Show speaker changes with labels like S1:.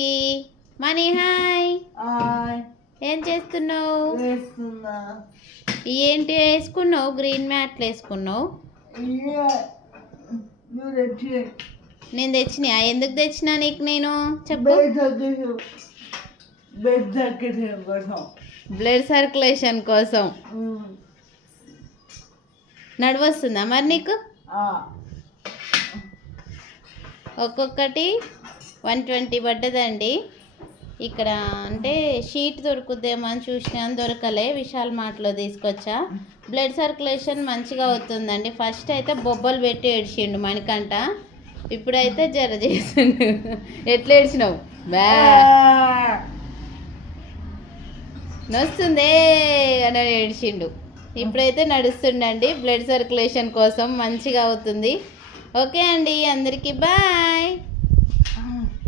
S1: మణికి మణి hi. ఏం చేస్తున్నావు? ఏంటి వేసుకున్నావు? గ్రీన్ మ్యాట్లు వేసుకున్నావు? నేను తెచ్చినా? ఎందుకు తెచ్చినా నీకు నేను? చెప్పు. బ్లడ్ సర్క్యులేషన్ కోసం. నడవస్తుందా మరి నీకు. ఒక్కొక్కటి వన్ ట్వంటీ పడ్డదండి. ఇక్కడ అంటే షీట్ దొరుకుద్దేమో అని చూసినా దొరకలే. విశాల్ మార్ట్లో తీసుకొచ్చా. బ్లడ్ సర్క్యులేషన్ మంచిగా అవుతుందండి. ఫస్ట్ అయితే బొబ్బలు పెట్టి ఏడ్చిండు మణికంట ఇప్పుడైతే జర చేసిండు. ఎట్లా ఏడ్చినావు? బ్యా నొస్తుందే అని ఏడ్చిండు. ఇప్పుడైతే నడుస్తుండండి. బ్లడ్ సర్క్యులేషన్ కోసం మంచిగా అవుతుంది. ఓకే అండి అందరికీ బాయ్.